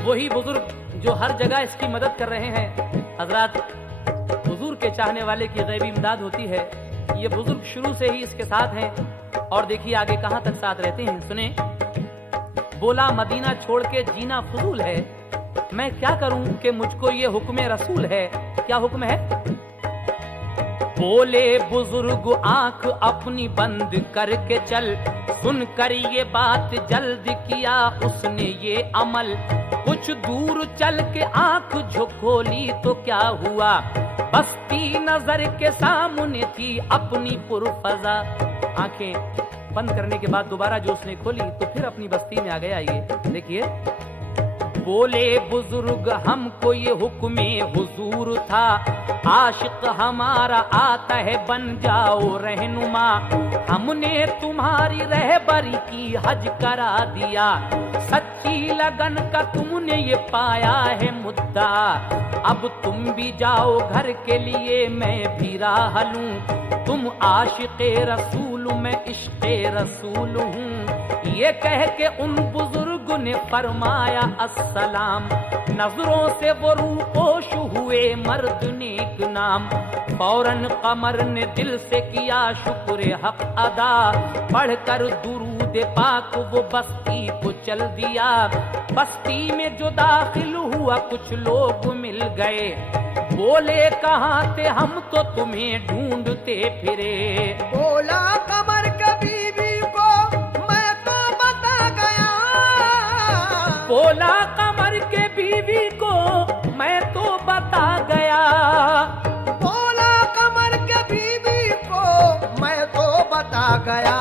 वही बुजुर्ग जो हर जगह इसकी मदद कर रहे हैं। हजरात, हुजूर के चाहने वाले की गैबी इमदाद होती है। ये बुजुर्ग शुरू से ही इसके साथ हैं, और देखिए आगे कहां तक साथ रहते हैं, सुने। बोला मदीना छोड़ के जीना फजूल है, मैं क्या करूं कि मुझको ये हुक्म रसूल है। क्या हुक्म है? बोले बुजुर्ग आंख अपनी बंद करके चल, सुनकर ये बात जल्द किया उसने ये अमल। कुछ दूर चल के आंख झुकोली तो क्या हुआ, बस्ती नजर के सामने थी अपनी पुरफजा। आंखें बंद करने के बाद दोबारा जो उसने खोली तो फिर अपनी बस्ती में आ गया। ये देखिए, बोले बुजुर्ग हमको ये हुक्म हुजूर था, आशिक हमारा आता है बन जाओ रहनुमा। हमने तुम्हारी रहबरी की हज करा दिया, सच्ची लगन का तुमने ये पाया है मुद्दा। अब तुम भी जाओ घर के लिए मैं भी राह लूं, तुम आशिक़े रसूल मैं इश्क़े रसूल हूँ। ये कह के उन बुजुर्ग ने फरमाया अस्सलाम, नजरों से वो रूपोश हुए मर्द नेक नाम। फौरन कमर ने दिल से किया शुक्र हक अदा, पढ़कर दुरूद पाक वो बस्ती को चल दिया। बस्ती में जो दाखिल हुआ कुछ लोग मिल गए, बोले कहाँ थे हम तो तुम्हें ढूंढते फिरे। बोला कमर के बीवी को मैं तो बता गया, बोला कमर के बीवी को मैं तो बता गया। बोला कमर के बीवी को मैं तो बता गया।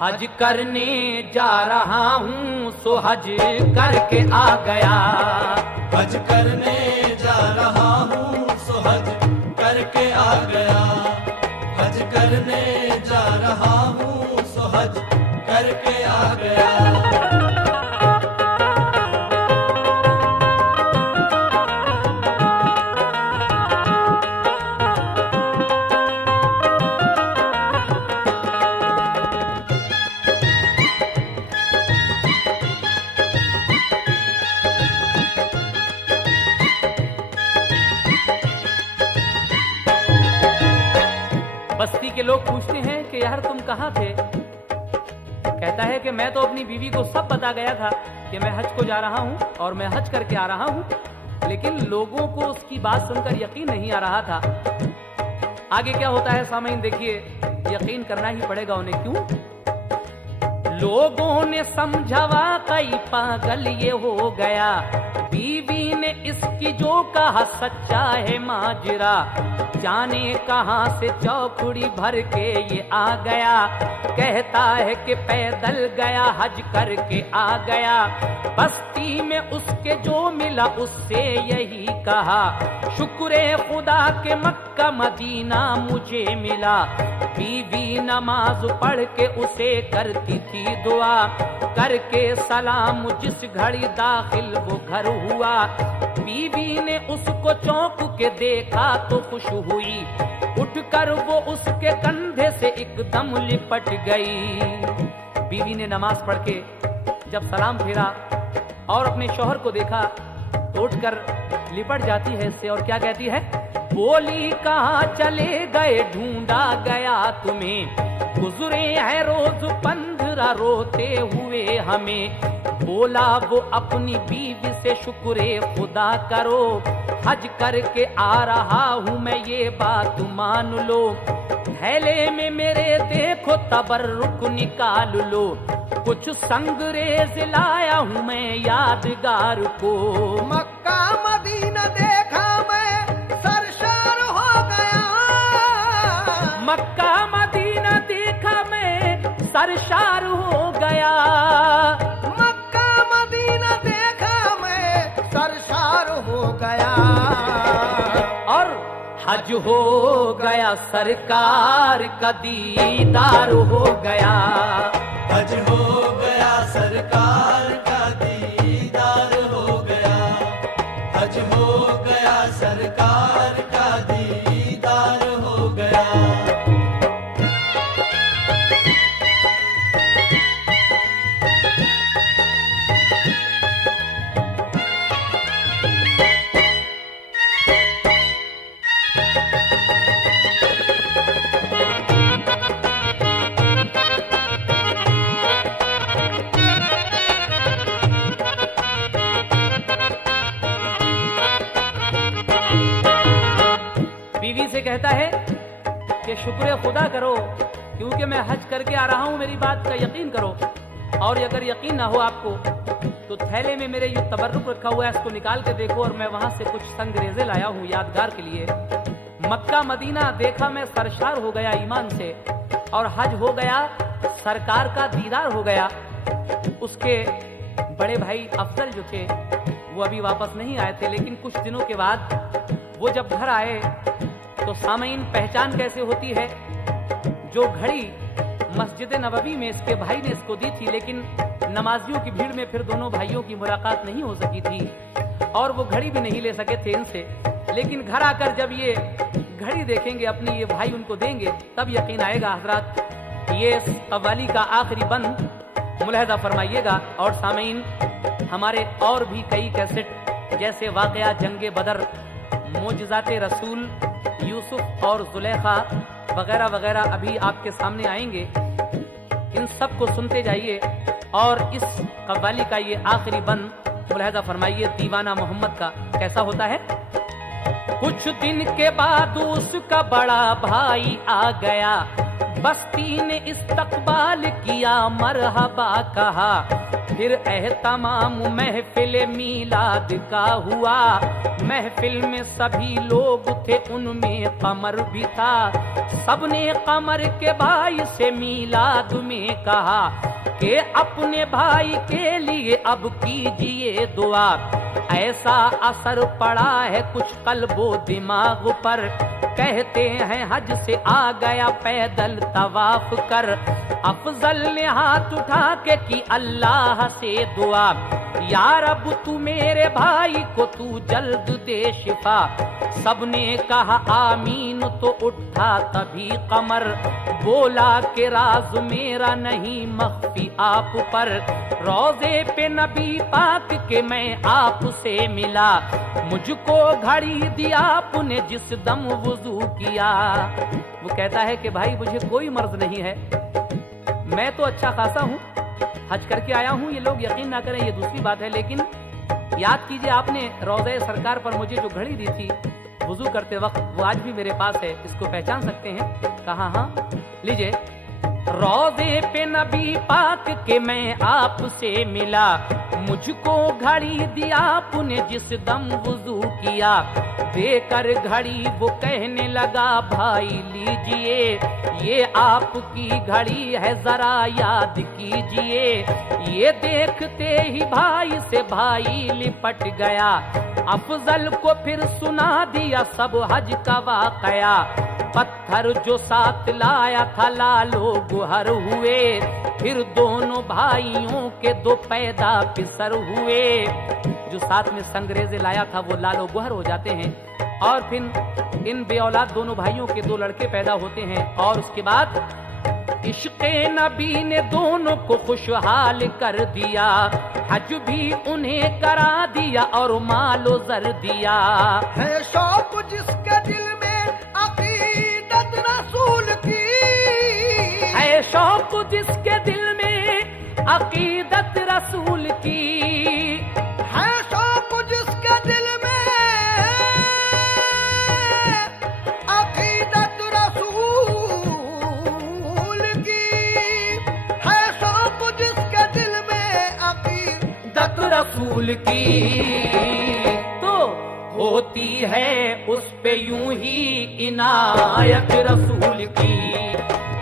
हज करने जा रहा हूँ सो हज करके आ गया। हज करने जा रहा हूँ सो हज करके आ गया। हज करने जा रहा हूँ सो हज करके आ गया। लोग पूछते हैं कि यार तुम कहाँ थे? कहता है कि मैं तो अपनी बीवी को सब बता गया था कि मैं हज को जा रहा हूँ और मैं हज करके आ रहा हूँ, लेकिन लोगों को उसकी बात सुनकर यकीन नहीं आ रहा था। आगे क्या होता है सामईन देखिए, यकीन करना ही पड़ेगा उन्हें। क्यों? लोगों ने समझावा कई पागल ये हो गया, बीवी ने इसकी जो कहा सच्चा है माजरा, जाने कहां से चौकड़ी भर के ये आ गया, कहता है कि पैदल गया हज करके आ गया, बस्ती में उसके जो मिला उससे यही कहा, शुक्र खुदा के मक्का मदीना मुझे मिला, बीवी नमाज पढ़ के उसे करती थी दुआ, करके सलाम जिस घड़ी दाखिल वो घर हुआ, बीवी ने उसको चौंक के देखा तो खुश हुई, उठकर वो उसके कंधे से एकदम लिपट गई। बीवी ने नमाज पढ़ के जब सलाम फेरा और अपने शौहर को देखा तो उठकर लिपट जाती है इससे और क्या कहती है? बोली कहाँ चले गए, ढूंढा गया तुम्हें, गुजरे हैं रोज 15 रोते हुए हमें, बोला वो अपनी बीवी से शुक्र खुदा करो, हज करके आ रहा हूँ मैं ये बात मान लो, थैले में मेरे देखो तबर्रुक निकाल लो, कुछ संगरेज लाया हूँ मैं यादगार को। मक्का मदीना देखा मैं सरशार हो गया, मक्का मदीना देखा मैं सरशार हो गया, मक्का मदीना देखा मैं सरशार हो गया, और हज हो गया सरकार का दीदार हो गया, हज हो गया सरकार का दीदार हो गया, हज हो गया सरकार का दीदार हो गया। बीवी से कहता है कि शुक्र खुदा करो क्योंकि मैं हज करके आ रहा हूं, मेरी बात का यकीन करो, और अगर यकीन ना हो आपको तो थैले में मेरे ये तबर्रुक रखा हुआ है, इसको निकाल के देखो, और मैं वहां से कुछ संगरेजे लाया हूं यादगार के लिए। मक्का मदीना देखा मैं सरशार हो गया ईमान से, और हज हो गया सरकार का दीदार हो गया। उसके बड़े भाई अफजल जो थे वो अभी वापस नहीं आए थे, लेकिन कुछ दिनों के बाद वो जब घर आए तो सामईन पहचान कैसे होती है? जो घड़ी मस्जिद नबवी में इसके भाई ने इसको दी थी, लेकिन नमाजियों की भीड़ में फिर दोनों भाइयों की मुलाकात नहीं हो सकी थी और वो घड़ी भी नहीं ले सके थे इनसे, लेकिन घर आकर जब ये घड़ी देखेंगे अपनी, ये भाई उनको देंगे, तब यकीन आएगा। हजरात ये इस कव्वाली का आखिरी बंद मुलाहजा फरमाइएगा। और सामईन हमारे और भी कई कैसेट जैसे वाकया जंगे बदर, मोजज़ाते रसूल, यूसुफ और जुलेखा वगैरह वगैरह अभी आपके सामने आएंगे। इन सब को सुनते जाइए और इस कव्वाली का ये आखिरी बंद मुलाहजा फरमाइए दीवाना मोहम्मद का कैसा होता है। कुछ दिन के बाद उसका बड़ा भाई आ गया, बस्ती ने इस्तकबाल किया, मरहबा कहा, फिर एहतमाम महफिल मीलाद का हुआ। महफिल में सभी लोग थे, उनमें कमर भी था, सबने कमर के भाई से मीलाद में कहा कि अपने भाई के लिए अब कीजिए दुआ, ऐसा असर पड़ा है कुछ कल्बो दिमाग पर, कहते हैं हज से आ गया पैदल तवाफ कर। अफजल ने हाथ उठा के की अल्लाह से दुआ, या रब तू मेरे भाई को तू जल्द दे शिफा। सबने कहा आमीन तो उठा तभी कमर, बोला कि राज मेरा नहीं मख्फी आप पर। रोजे पे नबी पाक के मैं आपसे मिला, मुझको घड़ी दी आपने जिस दम वुजू किया। वो कहता है कि भाई मुझे कोई मर्ज नहीं है, मैं तो अच्छा खासा हूँ, हज करके आया हूँ। ये लोग यकीन ना करें ये दूसरी बात है, लेकिन याद कीजिए आपने रोज़े सरकार पर मुझे जो घड़ी दी थी वुजू करते वक्त, वो आज भी मेरे पास है। इसको पहचान सकते हैं? कहा हाँ, लीजिए। रोज़े पे नबी पाक के मैं आपसे मिला, मुझको घड़ी दी आपने जिस दम वुजू किया। देकर घड़ी वो कहने लगा भाई लीजिए, ये आपकी घड़ी है जरा याद कीजिए। ये देखते ही भाई से भाई लिपट गया, अफजल को फिर सुना दिया सब हज का वाकया। पत्थर जो साथ लाया था लालो गुहर हुए, फिर दोनों भाइयों के दो पैदा पिसर हुए। जो साथ में संगरेजे लाया था वो लालो गुहर हो जाते हैं, और फिर इन बेऔलाद दोनों भाइयों के दो लड़के पैदा होते हैं। और उसके बाद इश्क़े नबी ने दोनों को खुशहाल कर दिया, हज भी उन्हें करा दिया और मालो जर दिया। है शौक जिसके दिल में अकीदत रसूल की, है शौक जिसके दिल में अकीदत रसूल की। है शौक जिसके दिल में अकीदत रसूल की। है शौक जिसके दिल में अकीदत रसूल की, तो होती है उस पे यूं ही इनायत रसूल की।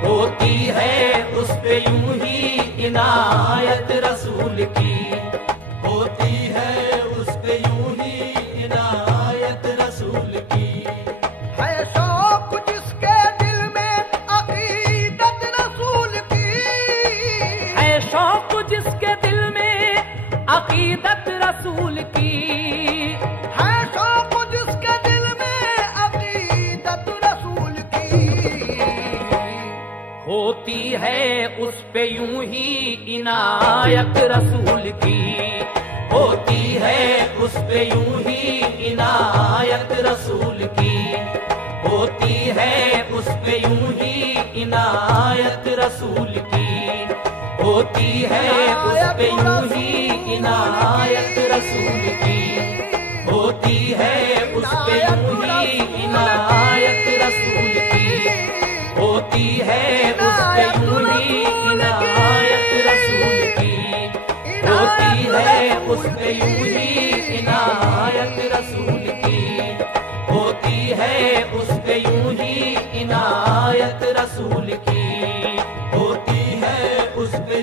होती है उस पे यूं ही इनायत रसूल की। होती है उस पे यूं ही इनायत रसूल की। है शौक जिसके दिल में अकीदत रसूल की। है शौक जिसके दिल में अकीदत रसूल की। है शौक जिसके दिल में अकीदत रसूल की। होती है उस पे यूं ही इनायत रसूल की। होती है उस पे यूं ही इनायत रसूल की। होती है उस पे यूं ही इनायत रसूल की। होती है उस पे यूं ही इनायत रसूल की। होती है उस पे यूं ही इनायत रसूल की। होती है उस पे यूं ही इनायत रसूल की। होती है उस पे यूं ही इनायत रसूल की। होती है उस पे यूं ही इनायत रसूल की। होती है उस पे